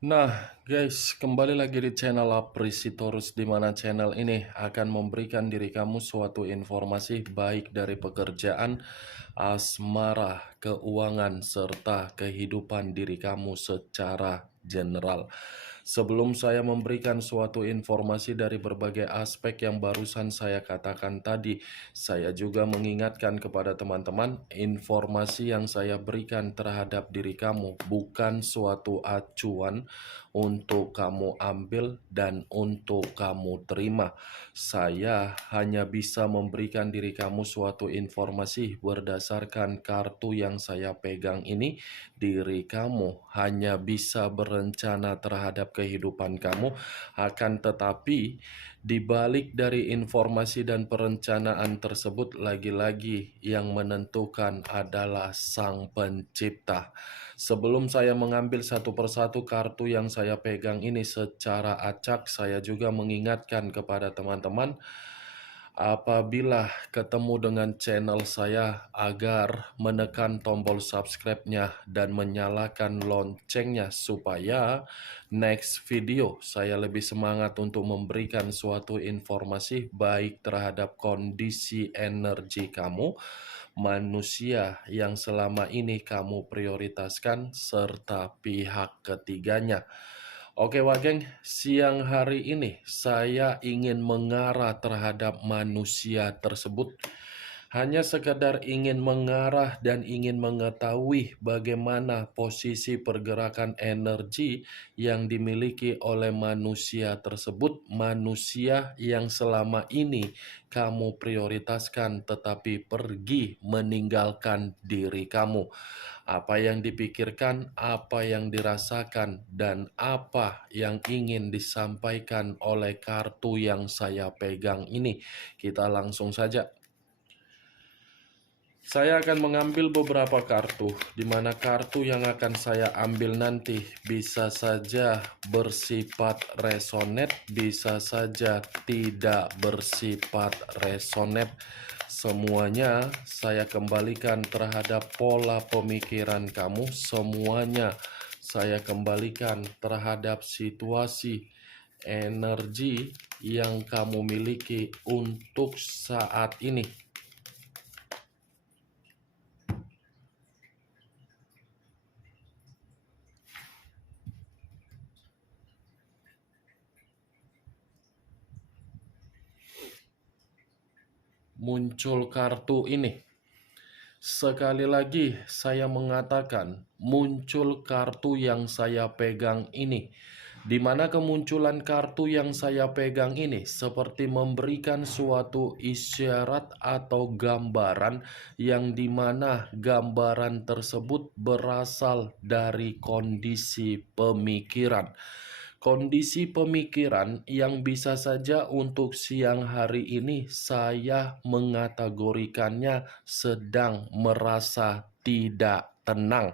Nah, guys, kembali lagi di channel Aprisitorus, di mana channel ini akan memberikan diri kamu suatu informasi baik dari pekerjaan, asmara, keuangan, serta kehidupan diri kamu secara general. Sebelum saya memberikan suatu informasi dari berbagai aspek yang barusan saya katakan tadi, saya juga mengingatkan kepada teman-teman, informasi yang saya berikan terhadap diri kamu bukan suatu acuan untuk kamu ambil dan untuk kamu terima. Saya hanya bisa memberikan diri kamu suatu informasi berdasarkan kartu yang saya pegang ini. Diri kamu hanya bisa berencana terhadap kehidupan kamu, akan tetapi di balik dari informasi dan perencanaan tersebut, lagi-lagi yang menentukan adalah Sang Pencipta. Sebelum saya mengambil satu persatu kartu yang saya pegang ini secara acak, saya juga mengingatkan kepada teman-teman, apabila ketemu dengan channel saya, agar menekan tombol subscribe-nya dan menyalakan loncengnya supaya next video saya lebih semangat untuk memberikan suatu informasi baik terhadap kondisi energi kamu, manusia yang selama ini kamu prioritaskan, serta pihak ketiganya. Oke Wageng, siang hari ini saya ingin mengarah terhadap manusia tersebut. Hanya sekedar ingin mengarah dan ingin mengetahui bagaimana posisi pergerakan energi yang dimiliki oleh manusia tersebut. Manusia yang selama ini kamu prioritaskan tetapi pergi meninggalkan diri kamu. Apa yang dipikirkan, apa yang dirasakan, dan apa yang ingin disampaikan oleh kartu yang saya pegang ini. Kita langsung saja. Saya akan mengambil beberapa kartu, di mana kartu yang akan saya ambil nanti bisa saja bersifat resonate, bisa saja tidak bersifat resonate. Semuanya saya kembalikan terhadap pola pemikiran kamu, semuanya saya kembalikan terhadap situasi energi yang kamu miliki untuk saat ini. Muncul kartu ini. Sekali lagi saya mengatakan, muncul kartu yang saya pegang ini. Di mana kemunculan kartu yang saya pegang ini seperti memberikan suatu isyarat atau gambaran, yang dimana gambaran tersebut berasal dari kondisi pemikiran. Kondisi pemikiran yang bisa saja untuk siang hari ini saya mengategorikannya sedang merasa tidak tenang.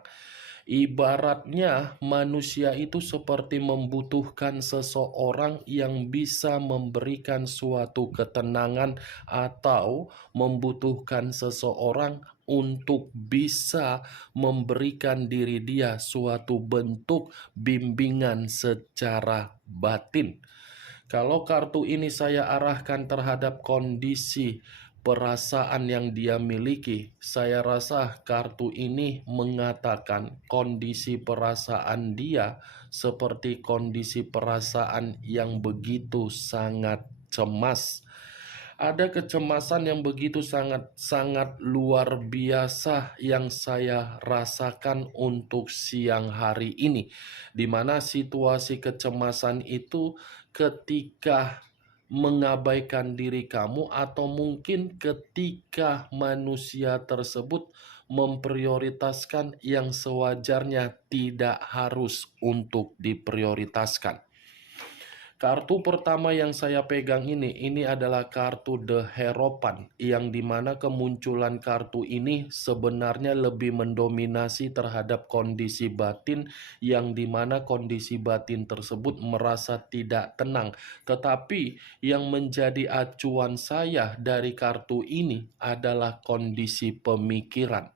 Ibaratnya manusia itu seperti membutuhkan seseorang yang bisa memberikan suatu ketenangan, atau membutuhkan seseorang untuk bisa memberikan diri dia suatu bentuk bimbingan secara batin. Kalau kartu ini saya arahkan terhadap kondisi perasaan yang dia miliki, saya rasa kartu ini mengatakan kondisi perasaan dia seperti kondisi perasaan yang begitu sangat cemas. Ada kecemasan yang begitu sangat luar biasa yang saya rasakan untuk siang hari ini, di mana situasi kecemasan itu ketika mengabaikan diri kamu, atau mungkin ketika manusia tersebut memprioritaskan yang sewajarnya tidak harus untuk diprioritaskan. Kartu pertama yang saya pegang ini adalah kartu The Hierophant, yang dimana kemunculan kartu ini sebenarnya lebih mendominasi terhadap kondisi batin, yang dimana kondisi batin tersebut merasa tidak tenang. Tetapi yang menjadi acuan saya dari kartu ini adalah kondisi pemikiran.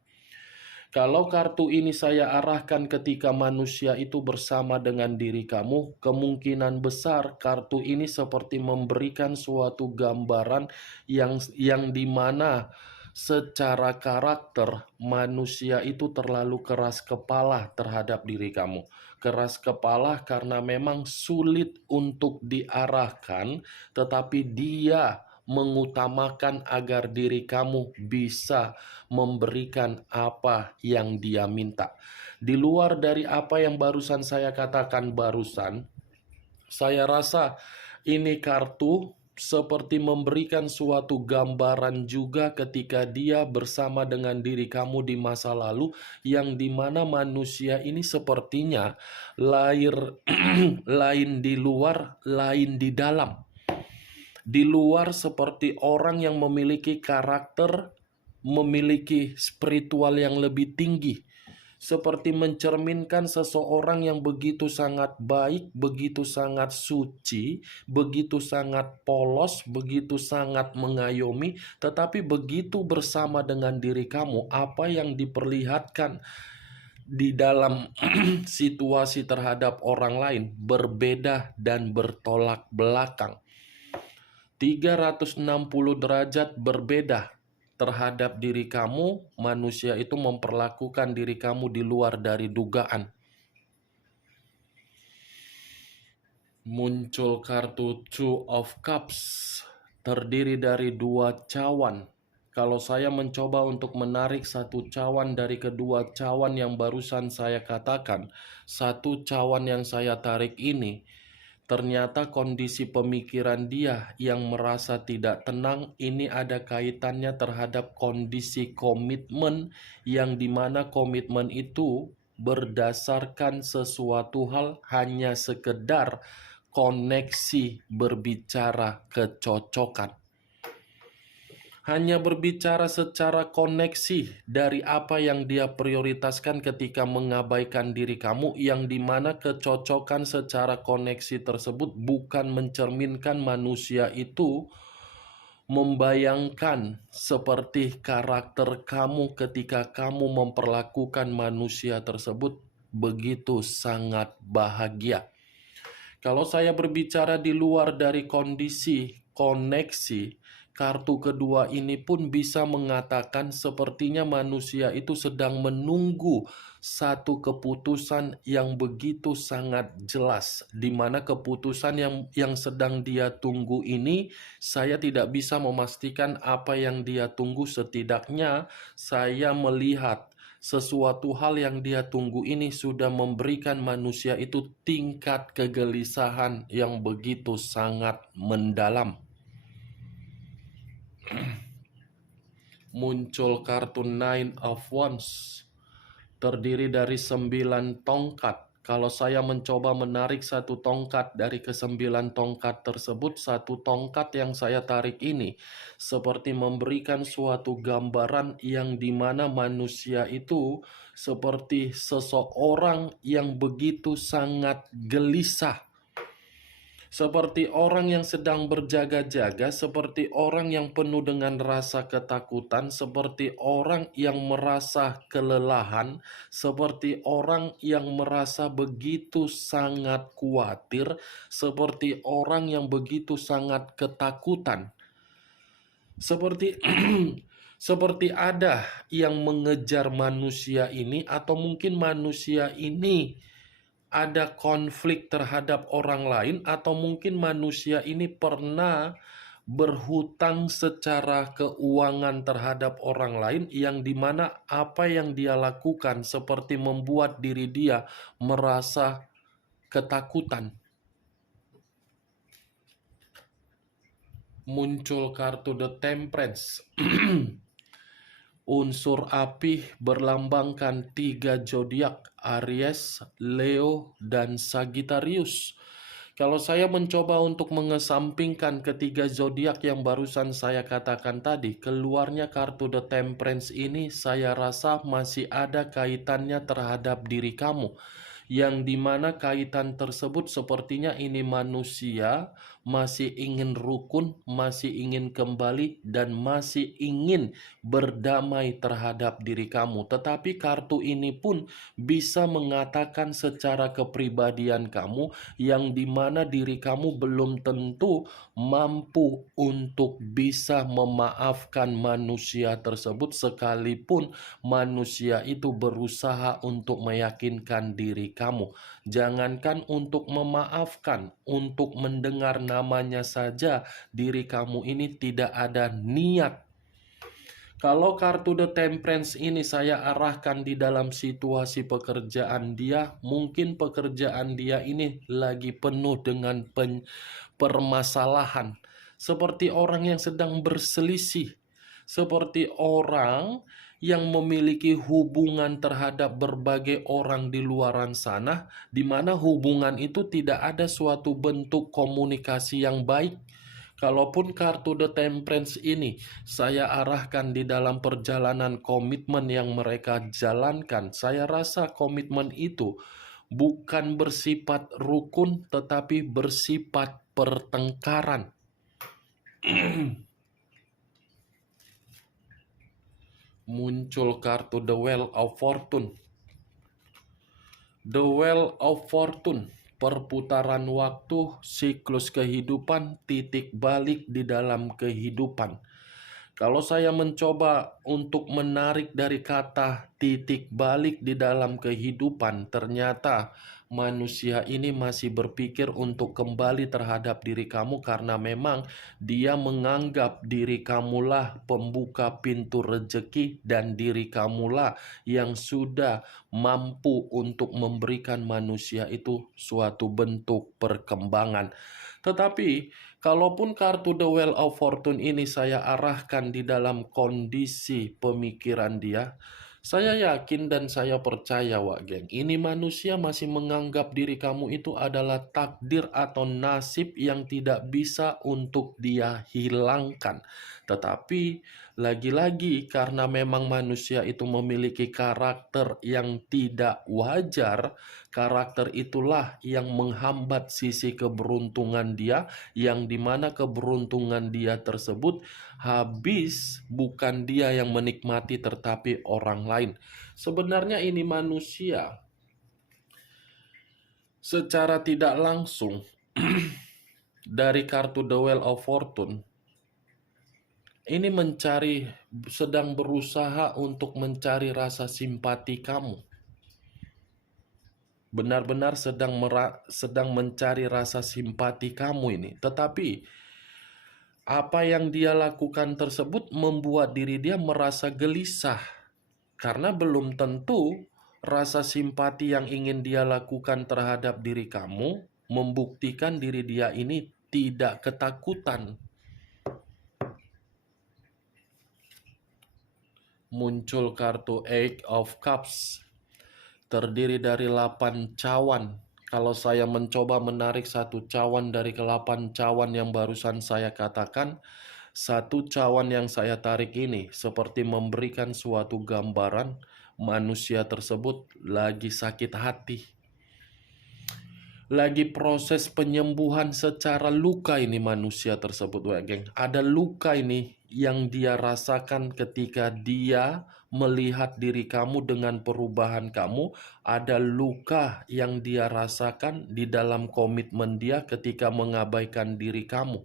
Kalau kartu ini saya arahkan ketika manusia itu bersama dengan diri kamu, kemungkinan besar kartu ini seperti memberikan suatu gambaran yang dimana secara karakter manusia itu terlalu keras kepala terhadap diri kamu. Keras kepala karena memang sulit untuk diarahkan, tetapi dia mengutamakan agar diri kamu bisa memberikan apa yang dia minta. Di luar dari apa yang barusan saya katakan saya rasa ini kartu seperti memberikan suatu gambaran juga ketika dia bersama dengan diri kamu di masa lalu, yang dimana manusia ini sepertinya lahir lain di luar, lain di dalam. Di luar seperti orang yang memiliki karakter, memiliki spiritual yang lebih tinggi, seperti mencerminkan seseorang yang begitu sangat baik, begitu sangat suci, begitu sangat polos, begitu sangat mengayomi, tetapi begitu bersama dengan diri kamu, apa yang diperlihatkan di dalam situasi terhadap orang lain berbeda dan bertolak belakang. 360 derajat berbeda terhadap diri kamu. Manusia itu memperlakukan diri kamu di luar dari dugaan. Muncul kartu Two of Cups, terdiri dari 2 cawan. Kalau saya mencoba untuk menarik satu cawan dari kedua cawan yang barusan saya katakan, satu cawan yang saya tarik ini, ternyata kondisi pemikiran dia yang merasa tidak tenang ini ada kaitannya terhadap kondisi komitmen, yang dimana komitmen itu berdasarkan sesuatu hal hanya sekedar koneksi berbicara kecocokan. Hanya berbicara secara koneksi dari apa yang dia prioritaskan ketika mengabaikan diri kamu, yang dimana kecocokan secara koneksi tersebut bukan mencerminkan manusia itu membayangkan seperti karakter kamu ketika kamu memperlakukan manusia tersebut begitu sangat bahagia. Kalau saya berbicara di luar dari kondisi koneksi, kartu kedua ini pun bisa mengatakan sepertinya manusia itu sedang menunggu satu keputusan yang begitu sangat jelas, di mana keputusan yang sedang dia tunggu ini, saya tidak bisa memastikan apa yang dia tunggu. Setidaknya saya melihat sesuatu hal yang dia tunggu ini sudah memberikan manusia itu tingkat kegelisahan yang begitu sangat mendalam. Muncul kartu Nine of Wands, terdiri dari 9 tongkat. Kalau saya mencoba menarik satu tongkat dari ke-9 tongkat tersebut, satu tongkat yang saya tarik ini seperti memberikan suatu gambaran yang dimana manusia itu seperti seseorang yang begitu sangat gelisah, seperti orang yang sedang berjaga-jaga, seperti orang yang penuh dengan rasa ketakutan, seperti orang yang merasa kelelahan, seperti orang yang merasa begitu sangat khawatir, seperti orang yang begitu sangat ketakutan. Seperti seperti ada yang mengejar manusia ini, atau mungkin manusia ini ada konflik terhadap orang lain, atau mungkin manusia ini pernah berhutang secara keuangan terhadap orang lain, yang dimana apa yang dia lakukan seperti membuat diri dia merasa ketakutan. Muncul kartu The Temperance. Unsur api berlambangkan 3 zodiak, Aries, Leo, dan Sagittarius. Kalau saya mencoba untuk mengesampingkan ketiga zodiak yang barusan saya katakan tadi, keluarnya kartu The Temperance ini saya rasa masih ada kaitannya terhadap diri kamu, yang dimana kaitan tersebut sepertinya ini manusia masih ingin rukun, masih ingin kembali, dan masih ingin berdamai terhadap diri kamu. Tetapi kartu ini pun bisa mengatakan secara kepribadian kamu yang dimana diri kamu belum tentu mampu untuk bisa memaafkan manusia tersebut sekalipun manusia itu berusaha untuk meyakinkan diri kamu. Jangankan untuk memaafkan, untuk mendengar namanya saja diri kamu ini tidak ada niat. Kalau kartu The Temperance ini saya arahkan di dalam situasi pekerjaan dia, mungkin pekerjaan dia ini lagi penuh dengan permasalahan. Seperti orang yang sedang berselisih. Seperti orang yang memiliki hubungan terhadap berbagai orang di luaran sana, di mana hubungan itu tidak ada suatu bentuk komunikasi yang baik. Kalaupun kartu The Temperance ini saya arahkan di dalam perjalanan komitmen yang mereka jalankan, saya rasa komitmen itu bukan bersifat rukun tetapi bersifat pertengkaran. Muncul kartu The Wheel of Fortune. The Wheel of Fortune, perputaran waktu, siklus kehidupan, titik balik di dalam kehidupan. Kalau saya mencoba untuk menarik dari kata titik balik di dalam kehidupan, ternyata manusia ini masih berpikir untuk kembali terhadap diri kamu karena memang dia menganggap diri kamulah pembuka pintu rejeki dan diri kamulah yang sudah mampu untuk memberikan manusia itu suatu bentuk perkembangan. Tetapi kalaupun kartu The Wheel of Fortune ini saya arahkan di dalam kondisi pemikiran dia, saya yakin dan saya percaya, Wak Geng, ini manusia masih menganggap diri kamu itu adalah takdir atau nasib yang tidak bisa untuk dia hilangkan. Tetapi lagi-lagi karena memang manusia itu memiliki karakter yang tidak wajar, karakter itulah yang menghambat sisi keberuntungan dia, yang dimana keberuntungan dia tersebut habis bukan dia yang menikmati tetapi orang lain. Sebenarnya ini manusia secara tidak langsung dari kartu The Wheel of Fortune ini sedang berusaha untuk mencari rasa simpati kamu. Benar-benar sedang mencari rasa simpati kamu ini. Tetapi apa yang dia lakukan tersebut membuat diri dia merasa gelisah. Karena belum tentu rasa simpati yang ingin dia lakukan terhadap diri kamu membuktikan diri dia ini tidak ketakutan. Muncul kartu Eight of Cups, terdiri dari 8 cawan. Kalau saya mencoba menarik satu cawan dari ke-8 cawan yang barusan saya katakan, satu cawan yang saya tarik ini seperti memberikan suatu gambaran manusia tersebut lagi sakit hati. Lagi proses penyembuhan secara luka ini manusia tersebut, geng. Ada luka ini yang dia rasakan ketika dia melihat diri kamu dengan perubahan kamu. Ada luka yang dia rasakan di dalam komitmen dia ketika mengabaikan diri kamu.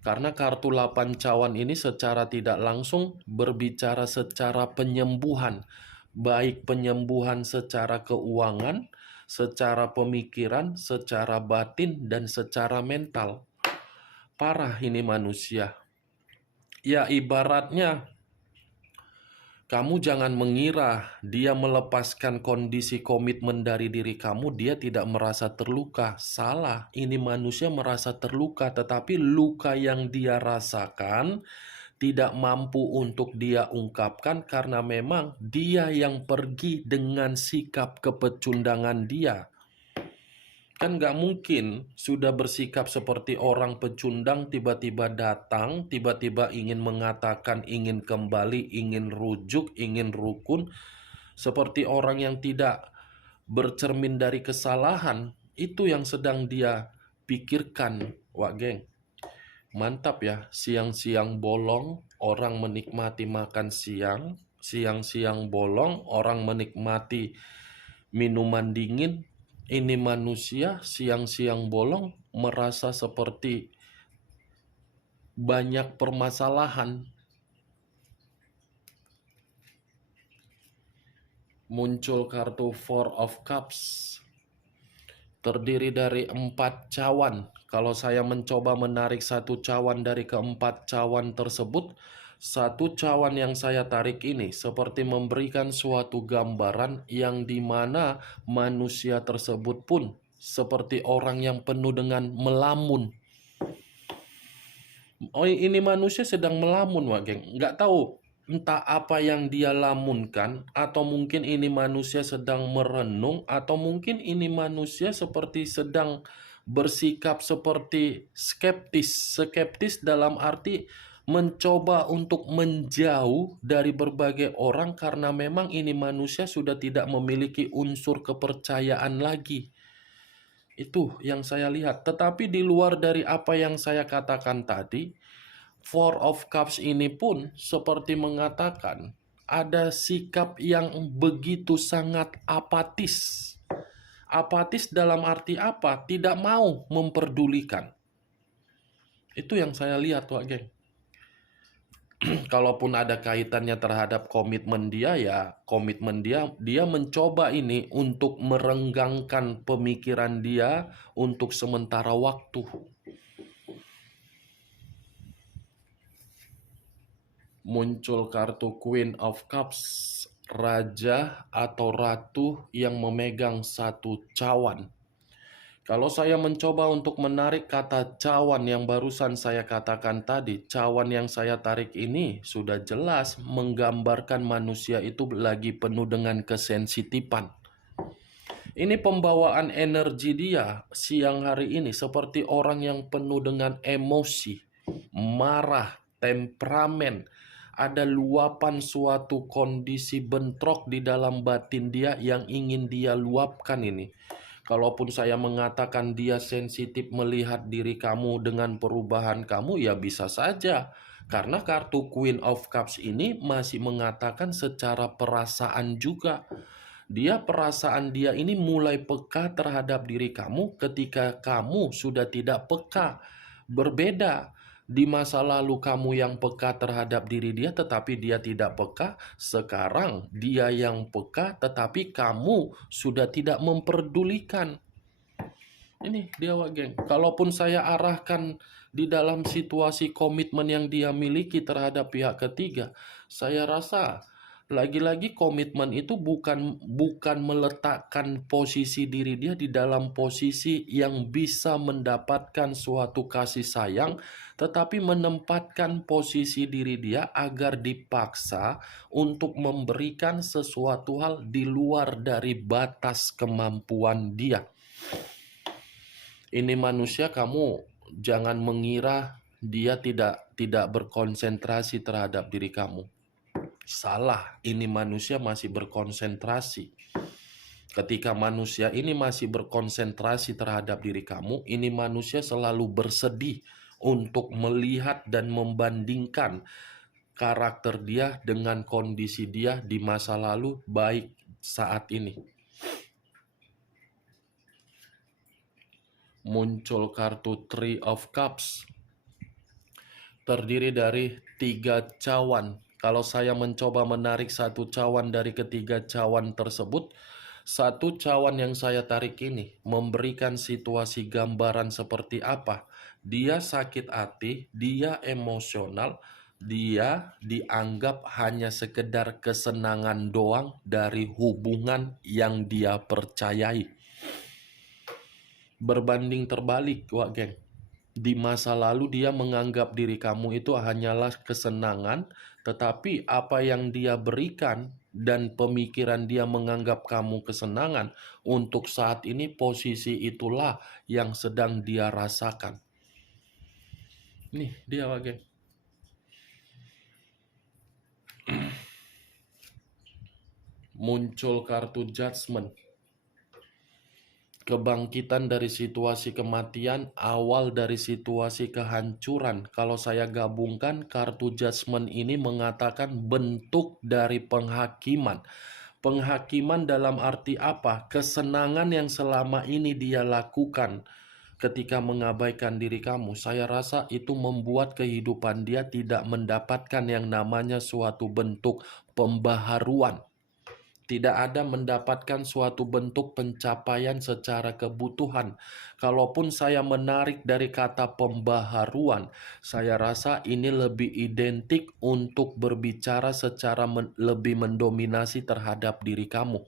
Karena kartu 8 cawan ini secara tidak langsung berbicara secara penyembuhan. Baik penyembuhan secara keuangan, secara pemikiran, secara batin, dan secara mental. Parah ini manusia. Ya ibaratnya, kamu jangan mengira dia melepaskan kondisi komitmen dari diri kamu, dia tidak merasa terluka. Salah, ini manusia merasa terluka, tetapi luka yang dia rasakan tidak mampu untuk dia ungkapkan karena memang dia yang pergi dengan sikap kepecundangan dia. Kan gak mungkin sudah bersikap seperti orang pecundang tiba-tiba datang, tiba-tiba ingin mengatakan ingin kembali, ingin rujuk, ingin rukun. Seperti orang yang tidak bercermin dari kesalahan, itu yang sedang dia pikirkan, Wak Geng. Mantap ya, siang-siang bolong orang menikmati makan siang, siang-siang bolong orang menikmati minuman dingin. Ini manusia siang-siang bolong merasa seperti banyak permasalahan. Muncul kartu Four of Cups. Terdiri dari 4 cawan. Kalau saya mencoba menarik satu cawan dari keempat cawan tersebut, satu cawan yang saya tarik ini seperti memberikan suatu gambaran yang dimana manusia tersebut pun seperti orang yang penuh dengan melamun. Oh, ini manusia sedang melamun, Wak Geng. Nggak tahu entah apa yang dia lamunkan, atau mungkin ini manusia sedang merenung, atau mungkin ini manusia seperti sedang bersikap seperti skeptis. Skeptis dalam arti mencoba untuk menjauh dari berbagai orang karena memang ini manusia sudah tidak memiliki unsur kepercayaan lagi. Itu yang saya lihat. Tetapi di luar dari apa yang saya katakan tadi, Four of Cups ini pun seperti mengatakan ada sikap yang begitu sangat apatis. Apatis dalam arti apa? Tidak mau memperdulikan. Itu yang saya lihat, Wak Geng. Kalaupun ada kaitannya terhadap komitmen dia, ya komitmen dia mencoba ini untuk merenggangkan pemikiran dia untuk sementara waktu. Muncul kartu Queen of Cups, raja atau ratu yang memegang satu cawan. Kalau saya mencoba untuk menarik kata cawan yang barusan saya katakan tadi, cawan yang saya tarik ini sudah jelas menggambarkan manusia itu lagi penuh dengan kesensitifan. Ini pembawaan energi dia siang hari ini seperti orang yang penuh dengan emosi, marah, temperamen. Ada luapan suatu kondisi bentrok di dalam batin dia yang ingin dia luapkan ini. Kalaupun saya mengatakan dia sensitif melihat diri kamu dengan perubahan kamu, ya bisa saja. Karena kartu Queen of Cups ini masih mengatakan secara perasaan juga. Perasaan dia ini mulai peka terhadap diri kamu ketika kamu sudah tidak peka. Berbeda. Di masa lalu kamu yang peka terhadap diri dia tetapi dia tidak peka. Sekarang dia yang peka tetapi kamu sudah tidak memperdulikan. Ini dia, Wak Geng. Kalaupun saya arahkan di dalam situasi komitmen yang dia miliki terhadap pihak ketiga, saya rasa lagi-lagi komitmen itu bukan meletakkan posisi diri dia di dalam posisi yang bisa mendapatkan suatu kasih sayang, tetapi menempatkan posisi diri dia agar dipaksa untuk memberikan sesuatu hal di luar dari batas kemampuan dia. Ini manusia, kamu jangan mengira dia tidak berkonsentrasi terhadap diri kamu. Salah, ini manusia masih berkonsentrasi. Ketika manusia ini masih berkonsentrasi terhadap diri kamu, ini manusia selalu bersedih untuk melihat dan membandingkan karakter dia dengan kondisi dia di masa lalu, baik saat ini. Muncul kartu Three of Cups. Terdiri dari 3 cawan. Kalau saya mencoba menarik satu cawan dari ketiga cawan tersebut, satu cawan yang saya tarik ini memberikan situasi gambaran seperti apa. Dia sakit hati, dia emosional, dia dianggap hanya sekedar kesenangan doang dari hubungan yang dia percayai. Berbanding terbalik, Wak Geng. Di masa lalu dia menganggap diri kamu itu hanyalah kesenangan, tetapi apa yang dia berikan dan pemikiran dia menganggap kamu kesenangan, untuk saat ini posisi itulah yang sedang dia rasakan. Nih dia, Wak Geng. Muncul kartu Judgment. kebangkitan dari situasi kematian, awal dari situasi kehancuran. Kalau saya gabungkan, kartu Judgment ini mengatakan bentuk dari penghakiman. Penghakiman dalam arti apa? Kesenangan yang selama ini dia lakukan ketika mengabaikan diri kamu. Saya rasa itu membuat kehidupan dia tidak mendapatkan yang namanya suatu bentuk pembaharuan. Tidak ada mendapatkan suatu bentuk pencapaian secara kebutuhan. Kalaupun saya menarik dari kata pembaharuan, saya rasa ini lebih identik untuk berbicara secara lebih mendominasi terhadap diri kamu.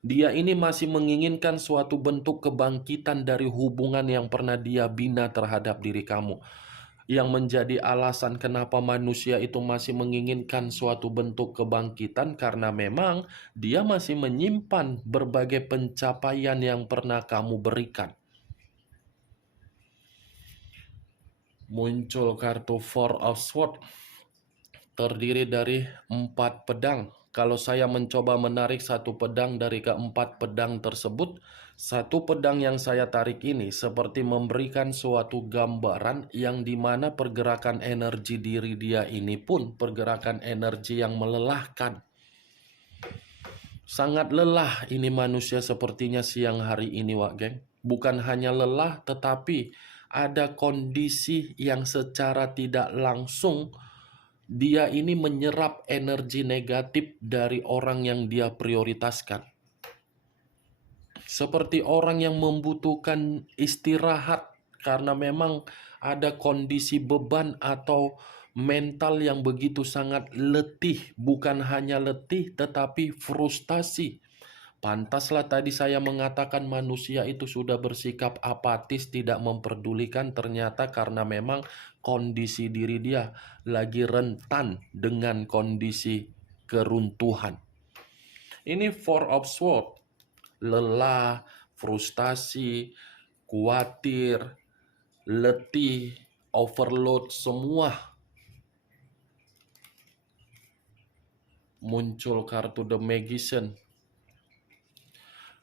Dia ini masih menginginkan suatu bentuk kebangkitan dari hubungan yang pernah dia bina terhadap diri kamu. Yang menjadi alasan kenapa manusia itu masih menginginkan suatu bentuk kebangkitan karena memang dia masih menyimpan berbagai pencapaian yang pernah kamu berikan. Muncul kartu Four of Swords, terdiri dari 4 pedang. Kalau saya mencoba menarik satu pedang dari keempat pedang tersebut, satu pedang yang saya tarik ini seperti memberikan suatu gambaran yang dimana pergerakan energi diri dia ini pun pergerakan energi yang melelahkan. Sangat lelah ini manusia sepertinya siang hari ini, Wak Geng. Bukan hanya lelah, tetapi ada kondisi yang secara tidak langsung dia ini menyerap energi negatif dari orang yang dia prioritaskan. Seperti orang yang membutuhkan istirahat karena memang ada kondisi beban atau mental yang begitu sangat letih. Bukan hanya letih tetapi frustasi. Pantaslah tadi saya mengatakan manusia itu sudah bersikap apatis, tidak memperdulikan, ternyata karena memang kondisi diri dia lagi rentan dengan kondisi keruntuhan. Ini Four of Swords. Lelah, frustasi, khawatir, letih, overload, semua. Muncul kartu The Magician.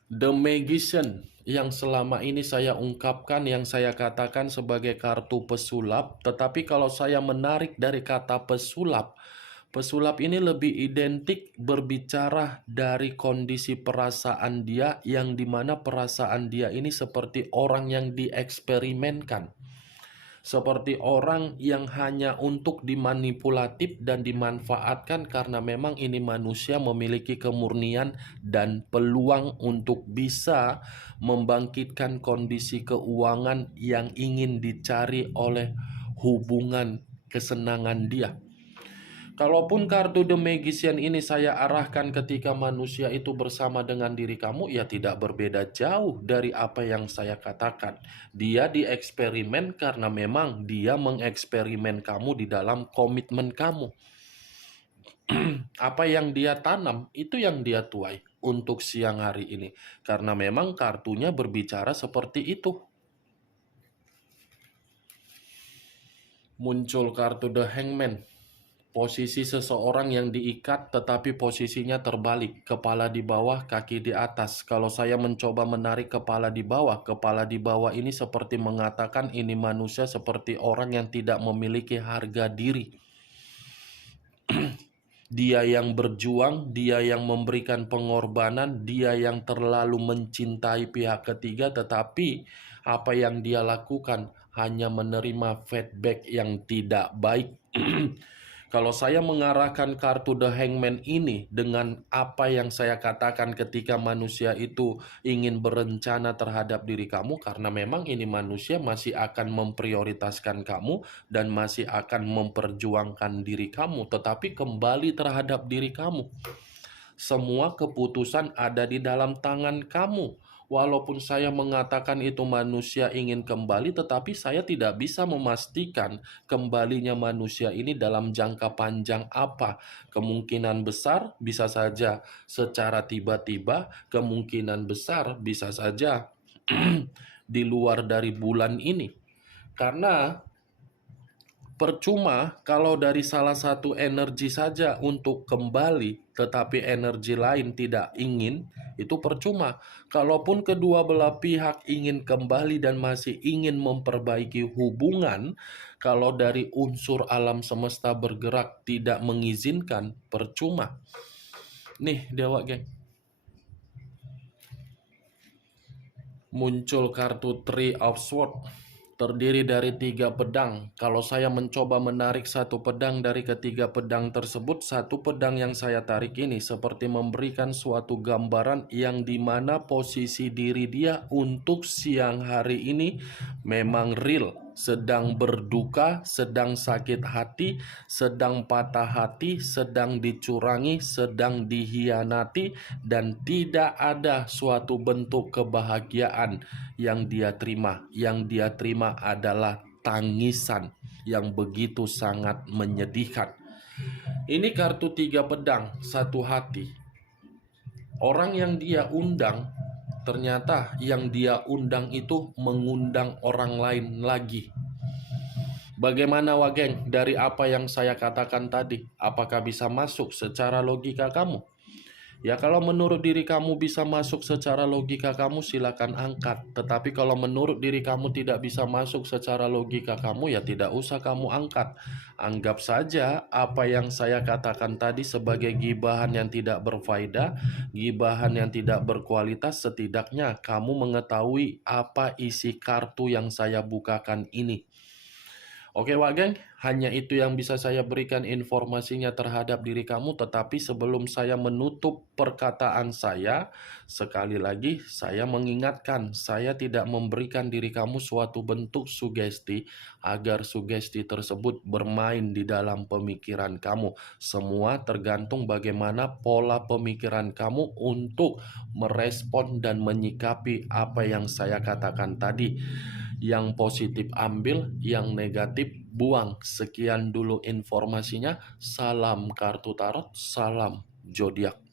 The Magician yang selama ini saya ungkapkan, yang saya katakan sebagai kartu pesulap. Tetapi kalau saya menarik dari kata pesulap, pesulap ini lebih identik berbicara dari kondisi perasaan dia, yang dimana perasaan dia ini seperti orang yang dieksperimenkan. Seperti orang yang hanya untuk dimanipulatif dan dimanfaatkan karena memang ini manusia memiliki kemurnian dan peluang untuk bisa membangkitkan kondisi keuangan yang ingin dicari oleh hubungan kesenangan dia. Kalaupun kartu The Magician ini saya arahkan ketika manusia itu bersama dengan diri kamu, ya tidak berbeda jauh dari apa yang saya katakan. Dia dieksperimen karena memang dia mengeksperimen kamu di dalam komitmen kamu. Apa yang dia tanam, itu yang dia tuai untuk siang hari ini. Karena memang kartunya berbicara seperti itu. Muncul kartu The Hangman. Posisi seseorang yang diikat tetapi posisinya terbalik, kepala di bawah, kaki di atas. Kalau saya mencoba menarik kepala di bawah ini seperti mengatakan ini manusia seperti orang yang tidak memiliki harga diri. Dia yang berjuang, dia yang memberikan pengorbanan, dia yang terlalu mencintai pihak ketiga, tetapi apa yang dia lakukan hanya menerima feedback yang tidak baik. Kalau saya mengarahkan kartu The Hangman ini dengan apa yang saya katakan ketika manusia itu ingin berencana terhadap diri kamu, karena memang ini manusia masih akan memprioritaskan kamu dan masih akan memperjuangkan diri kamu, tetapi kembali terhadap diri kamu. Semua keputusan ada di dalam tangan kamu. Walaupun saya mengatakan itu manusia ingin kembali, tetapi saya tidak bisa memastikan kembalinya manusia ini dalam jangka panjang apa. Kemungkinan besar bisa saja secara tiba-tiba, kemungkinan besar bisa saja di luar dari bulan ini. Karena percuma kalau dari salah satu energi saja untuk kembali, tetapi energi lain tidak ingin, itu percuma. Kalaupun kedua belah pihak ingin kembali dan masih ingin memperbaiki hubungan, kalau dari unsur alam semesta bergerak tidak mengizinkan, percuma. Nih, Dewa geng. Muncul kartu Three of Swords. Terdiri dari 3 pedang. Kalau saya mencoba menarik satu pedang dari ketiga pedang tersebut, satu pedang yang saya tarik ini seperti memberikan suatu gambaran yang dimana posisi diri dia untuk siang hari ini memang real, sedang berduka, sedang sakit hati, sedang patah hati, sedang dicurangi, sedang dihianati, dan tidak ada suatu bentuk kebahagiaan yang dia terima. Yang dia terima adalah tangisan yang begitu sangat menyedihkan. Ini kartu 3 pedang, satu hati. Orang yang dia undang, ternyata yang dia undang itu mengundang orang lain lagi. Bagaimana Wageng dari apa yang saya katakan tadi? Apakah bisa masuk secara logika kamu? Ya kalau menurut diri kamu bisa masuk secara logika kamu, silakan angkat. Tetapi kalau menurut diri kamu tidak bisa masuk secara logika kamu, ya tidak usah kamu angkat. Anggap saja apa yang saya katakan tadi sebagai gibahan yang tidak berfaedah, gibahan yang tidak berkualitas. Setidaknya kamu mengetahui apa isi kartu yang saya bukakan ini. Oke Wageng, hanya itu yang bisa saya berikan informasinya terhadap diri kamu. Tetapi sebelum saya menutup perkataan saya, sekali lagi saya mengingatkan, saya tidak memberikan diri kamu suatu bentuk sugesti agar sugesti tersebut bermain di dalam pemikiran kamu. Semua tergantung bagaimana pola pemikiran kamu untuk merespon dan menyikapi apa yang saya katakan tadi. Yang positif ambil, yang negatif buang. Sekian dulu informasinya. Salam kartu tarot, salam zodiak.